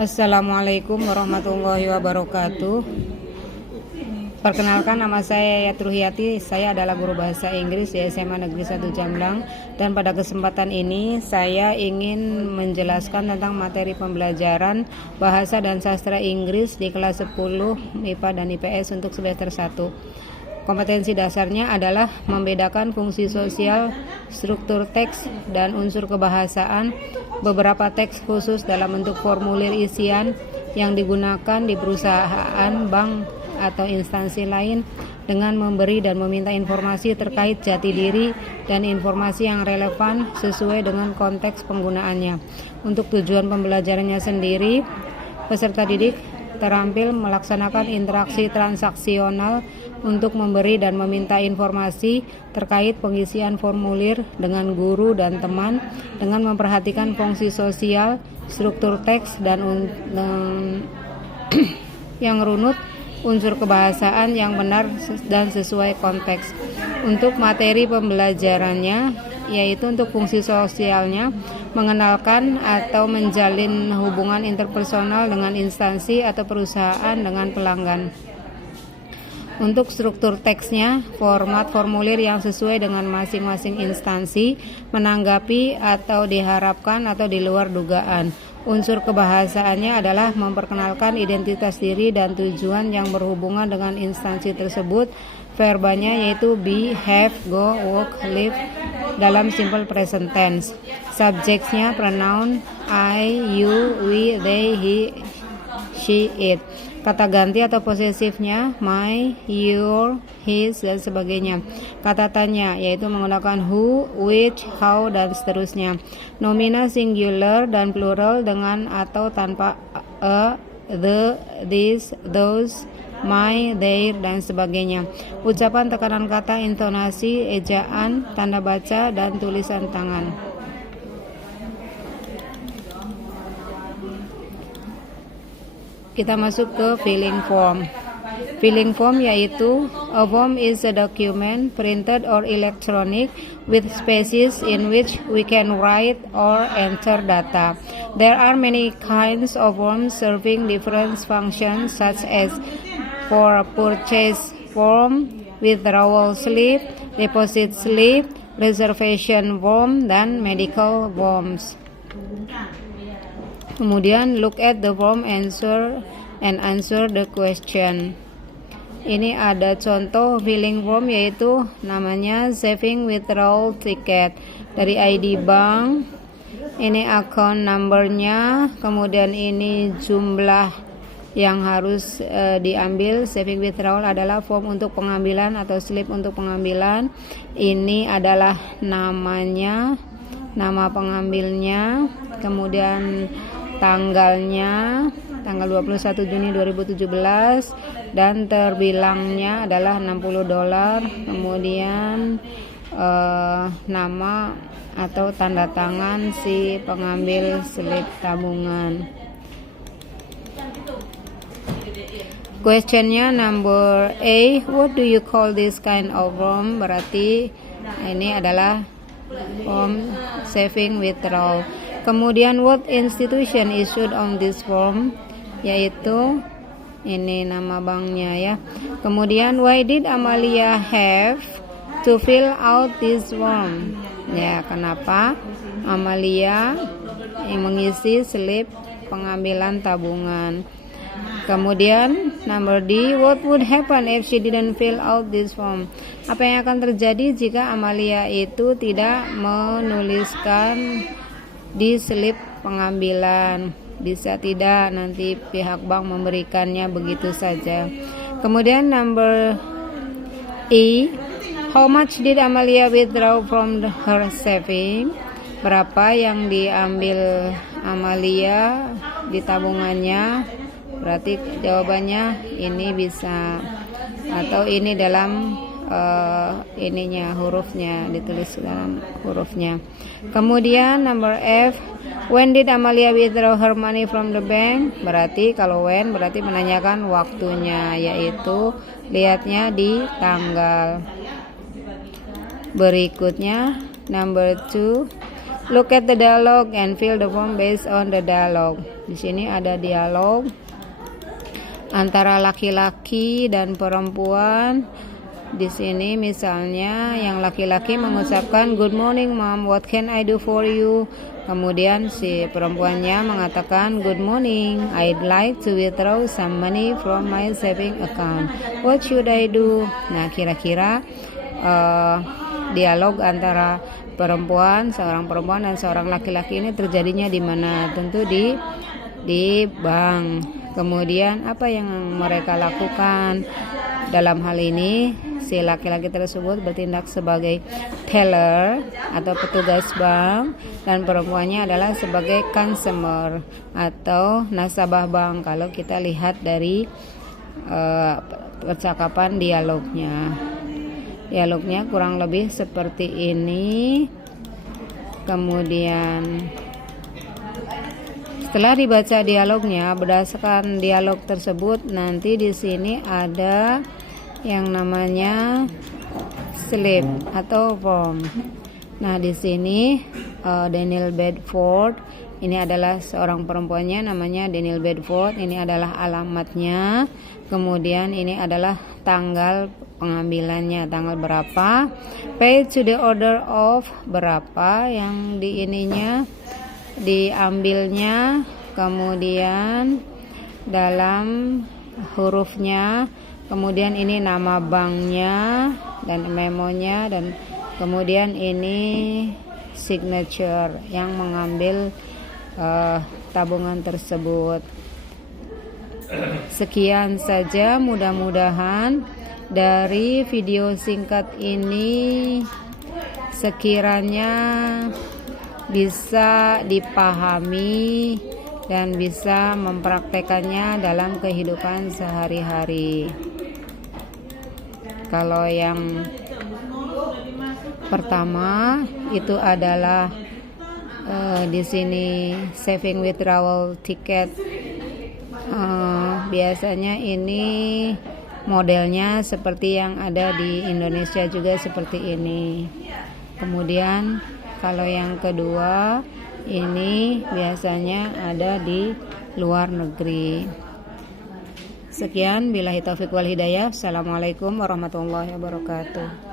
Assalamualaikum warahmatullahi wabarakatuh. Perkenalkan, nama saya Yayat Ruhiyati. Saya adalah guru bahasa Inggris di SMA Negeri 1 Jamlang. Dan pada kesempatan ini saya ingin menjelaskan tentang materi pembelajaran bahasa dan sastra Inggris di kelas 10 MIPA dan IPS untuk semester 1. Kompetensi dasarnya adalah membedakan fungsi sosial, struktur teks, dan unsur kebahasaan. Beberapa teks khusus dalam bentuk formulir isian yang digunakan di perusahaan, bank, atau instansi lain dengan memberi dan meminta informasi terkait jati diri dan informasi yang relevan sesuai dengan konteks penggunaannya. Untuk tujuan pembelajarannya sendiri, peserta didik terampil melaksanakan interaksi transaksional untuk memberi dan meminta informasi terkait pengisian formulir dengan guru dan teman dengan memperhatikan fungsi sosial, struktur teks, dan yang runut, unsur kebahasaan yang benar dan sesuai konteks. Untuk materi pembelajarannya, yaitu untuk fungsi sosialnya, mengenalkan atau menjalin hubungan interpersonal dengan instansi atau perusahaan dengan pelanggan. Untuk struktur teksnya, format formulir yang sesuai dengan masing-masing instansi, menanggapi atau diharapkan atau di luar dugaan. Unsur kebahasaannya adalah memperkenalkan identitas diri dan tujuan yang berhubungan dengan instansi tersebut. Verbanya yaitu be, have, go, work, live dalam simple present tense. Subjeknya pronoun I, you, we, they, he, she, it. Kata ganti atau posesifnya my, your, his, dan sebagainya. Kata tanya yaitu menggunakan who, which, how, dan seterusnya. Nomina singular dan plural dengan atau tanpa a, the, this, those, my, their, dan sebagainya. Ucapan, tekanan kata, intonasi, ejaan, tanda baca, dan tulisan tangan. Kita masuk ke filling form. Filling form yaitu a form is a document, printed or electronic, with spaces in which we can write or enter data. There are many kinds of forms serving different functions, such as for a purchase form, withdrawal slip, deposit slip, reservation form, dan medical forms. Kemudian look at the form and answer the question. Ini ada contoh filling form yaitu namanya saving withdrawal ticket dari ID bank. Ini account numbernya, kemudian ini jumlah yang harus diambil. Saving withdrawal adalah form untuk pengambilan atau slip untuk pengambilan. Ini adalah namanya, nama pengambilnya, kemudian tanggalnya, tanggal 21 Juni 2017, dan terbilangnya adalah $60. Kemudian nama atau tanda tangan si pengambil slip tabungan. Questionnya number A, what do you call this kind of form? Berarti ini adalah form saving withdrawal. Kemudian what institution issued on this form, yaitu ini nama banknya ya. Kemudian why did Amalia have to fill out this form? Ya, kenapa Amalia yang mengisi slip pengambilan tabungan. Kemudian number D, what would happen if she didn't fill out this form? Apa yang akan terjadi jika Amalia itu tidak menuliskan di slip pengambilan? Bisa tidak nanti pihak bank memberikannya begitu saja. Kemudian number E, how much did Amalia withdraw from her saving? Berapa yang diambil Amalia di tabungannya? Berarti jawabannya ini bisa, atau ini dalam ininya, hurufnya, ditulis dalam hurufnya. Kemudian number F, when did Amalia withdraw her money from the bank? Berarti kalau when berarti menanyakan waktunya, yaitu lihatnya di tanggal. Berikutnya number 2, Look at the dialogue and fill the form based on the dialogue. Di sini ada dialog antara laki-laki dan perempuan. Di sini misalnya yang laki-laki mengucapkan good morning mom, what can I do for you? Kemudian si perempuannya mengatakan good morning, I'd like to withdraw some money from my saving account. What should I do? Nah, kira-kira dialog antara seorang perempuan dan seorang laki-laki ini terjadinya di mana? Tentu di bank. Kemudian apa yang mereka lakukan? Dalam hal ini si laki-laki tersebut bertindak sebagai teller atau petugas bank dan perempuannya adalah sebagai consumer atau nasabah bank kalau kita lihat dari percakapan dialognya. Dialognya kurang lebih seperti ini. Kemudian setelah dibaca dialognya, berdasarkan dialog tersebut nanti di sini ada yang namanya slip atau form. Nah, di sini Daniel Bedford ini adalah seorang perempuannya namanya Daniel Bedford. Ini adalah alamatnya. Kemudian ini adalah tanggal pengambilannya, tanggal berapa. Pay to the order of berapa yang diambilnya. Kemudian dalam hurufnya. Kemudian ini nama banknya dan memonya, dan kemudian ini signature yang mengambil tabungan tersebut. Sekian saja, mudah-mudahan dari video singkat ini sekiranya bisa dipahami dan bisa mempraktekannya dalam kehidupan sehari-hari. Kalau yang pertama itu adalah di sini saving withdrawal ticket. Biasanya ini modelnya seperti yang ada di Indonesia juga seperti ini. Kemudian kalau yang kedua ini biasanya ada di luar negeri. Sekian, billahi taufiq wal hidayah. Assalamualaikum warahmatullahi wabarakatuh.